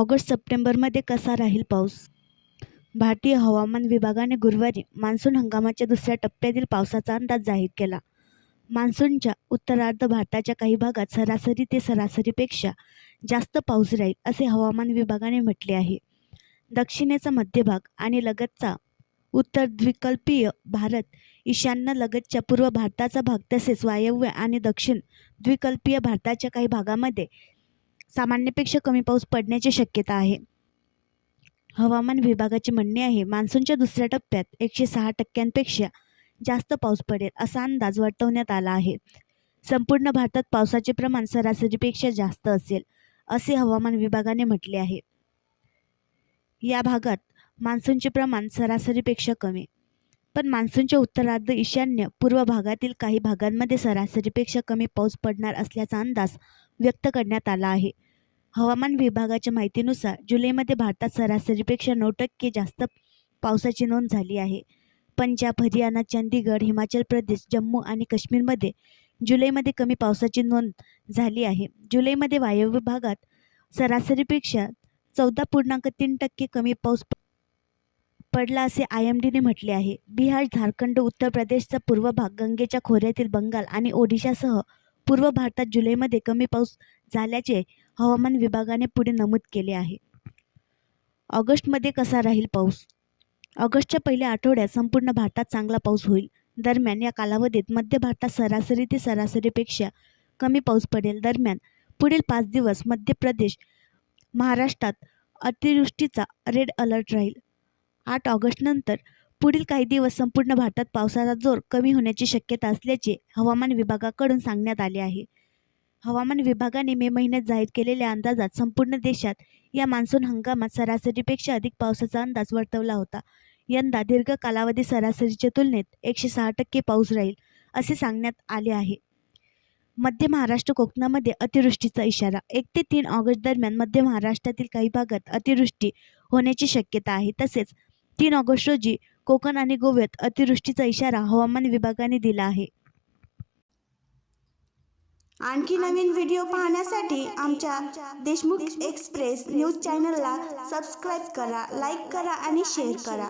ऑगस्ट-सप्टेंबरमध्ये कसा राहील पाऊस? भारतीय हवामान विभागाने गुरुवारी मान्सून हंगामाच्या दुसऱ्या टप्प्यातील पावसाचा अंदाज जाहीर केला. मान्सूनच्या उत्तरार्ध भारताच्या काही भागात सरासरी ते सरासरीपेक्षा जास्त पाऊस राहील, असे हवामान विभागाने म्हटले आहे. दक्षिणेचा मध्य भाग आणि लगतचा उत्तर द्विकल्पीय भारत, ईशान्य लगतच्या पूर्व भारताचा भाग तसेच वायव्य आणि दक्षिण द्विकल्पीय भारताच्या काही भागामध्ये सामान्यपेक्षा कमी पाऊस पडण्याची शक्यता आहे. हवामान विभागाचे म्हणणे आहे, मान्सूनच्या दुसऱ्या टप्प्यात 106% जास्त पाऊस पडेल असा अंदाज वर्तवण्यात आला आहे. संपूर्ण भारतात पावसाचे प्रमाण सरासरीपेक्षा जास्त असेल, असे हवामान विभागाने म्हटले आहे. या भागात मान्सूनचे प्रमाण सरासरीपेक्षा कमी, पण मान्सूनच्या उत्तरार्ध ईशान्य पूर्व भागातील काही भागांमध्ये सरासरीपेक्षा कमी पाऊस पडणार असल्याचा अंदाज व्यक्त करण्यात आला आहे. हवामान विभागाच्या माहितीनुसार जुलैमध्ये भारतात सरासरीपेक्षा 9% जास्त पावसाची नोंद झाली आहे. पंजाब, हरियाणा, चंदीगड, हिमाचल प्रदेश, जम्मू आणि काश्मीरमध्ये जुलैमध्ये कमी पावसाची नोंद झाली आहे. जुलैमध्ये वायव्य भागात सरासरीपेक्षा 14.3% कमी पाऊस पडला असे IMDने म्हटले आहे. बिहार, झारखंड, उत्तर प्रदेशचा पूर्व भाग, गंगेच्या खोऱ्यातील बंगाल आणि ओडिशासह पूर्व भारतात जुलैमध्ये कमी पाऊस झाल्याचे हवामान विभागाने पुढे नमूद केले आहे. ऑगस्टमध्ये कसा राहील पाऊस? ऑगस्टच्या पहिल्या आठवड्यात संपूर्ण भारतात चांगला पाऊस होईल. दरम्यान या कालावधीत मध्य भारतात सरासरी ते सरासरीपेक्षा कमी पाऊस पडेल. दरम्यान पुढील 5 दिवस मध्य प्रदेश, महाराष्ट्रात अतिवृष्टीचा रेड अलर्ट राहील. 8 ऑगस्टनंतर पुढील काही दिवस संपूर्ण भारतात पावसाचा जोर कमी होण्याची शक्यता असल्याचे हवामान विभागाकडून सांगण्यात आले आहे. हवामान विभागाने मे महिन्यात जाहीर केलेल्या अंदाजात संपूर्ण देशात या मान्सून हंगामात सरासरीपेक्षा अधिक पावसाचा अंदाज वर्तवला होता. यंदा दीर्घ कालावधी सरासरीच्या तुलनेत 106% पाऊस राहील, असे सांगण्यात आले आहे. मध्य महाराष्ट्र, कोकणामध्ये अतिवृष्टीचा इशारा. 1 ते 3 ऑगस्ट दरम्यान मध्य महाराष्ट्रातील काही भागात अतिवृष्टी होण्याची शक्यता आहे. तसेच 3 ऑगस्ट रोजी कोकण आणि गोव्यात अतिवृष्टीचा इशारा हवामान विभागाने दिला आहे. आणखी नवीन व्हिडिओ पाहण्यासाठी आमच्या देशमुख एक्सप्रेस न्यूज चॅनलला सबस्क्राईब करा, लाईक करा आणि शेअर करा.